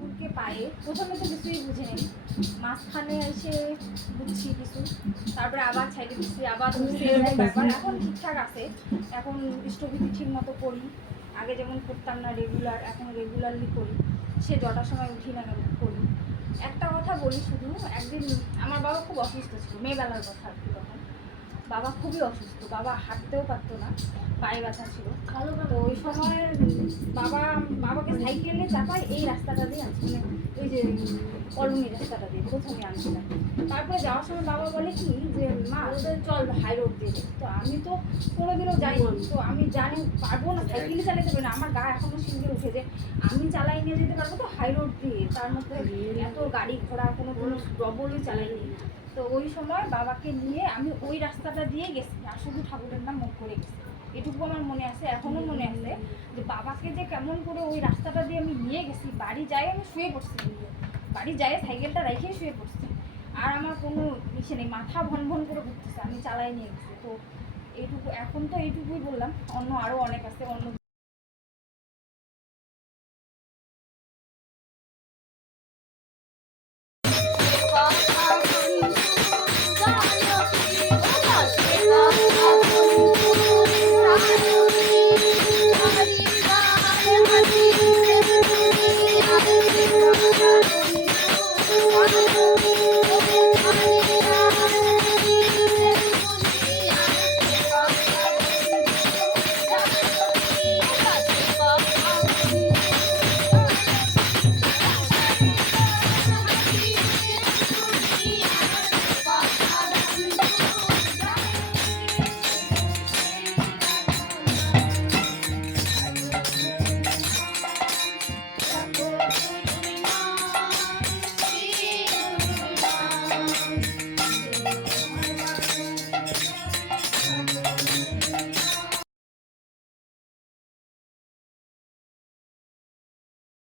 কুকুরকে পায়ে প্রথমে তো কিছুই বুঝে নেই, মাঝখানে এসে বুঝছি কিছু, তারপরে আবার ছাইড়ে দিচ্ছি, আবার ব্যাপার এখন ঠিকঠাক আছে। এখন ইষ্টভীতি ঠিক মতো করি, আগে যেমন করতাম না রেগুলার, এখন রেগুলারলি করি। সে যটার সময় উঠি না কেন করি। একটা কথা বলি শুধু, একদিন আমার বাবা খুব অসুস্থ ছিল, মেয়েবেলার কথা আর কি। তখন বাবা খুবই অসুস্থ, বাবা হাঁটতেও পারতো না, পায়ে ব্যথা ছিল। তো ওই সময় বাবাকে সাইকেলে চাপায় এই রাস্তাটা দিয়ে আনছে, মানে ওই যে কলোনি রাস্তাটা দিয়ে প্রথমে আনছিলাম। তারপরে যাওয়ার সময় বাবা বলে কি যে মা চল হাই রোড দিয়ে। তো আমি তো কোনোদিনও যাইনি, তো আমি জানি পারবো না, সাইকেলই চালাতে পারি না, আমার গা এখনো শিখে উঠে যে আমি চালাই নিয়ে যেতে পারবো তো হাই রোড দিয়ে, তার মধ্যে এত গাড়ি ঘোড়া কোনো ডবলই চালাইনি। তো ওই সময় বাবাকে নিয়ে আমি ওই রাস্তাটা দিয়ে গেছি, আর শুধু ঠাকুরের নাম মুখ করে গেছি। এটুকু আমার মনে আছে, এখনও মনে আছে যে বাবাকে যে কেমন করে ওই রাস্তাটা দিয়ে আমি নিয়ে গেছি। বাড়ি যাই আমি শুয়ে পড়ছি, বাড়ি যাই সাইকেলটা রেখেই শুয়ে পড়ছি, আর আমার কোনো ইসে নেই, মাথা ভন ভন করে ঘুরতেছে, আমি চালাই নিয়ে গেছি। তো এইটুকু, এখন তো এইটুকুই বললাম, অন্য আরও অনেক আছে, অন্য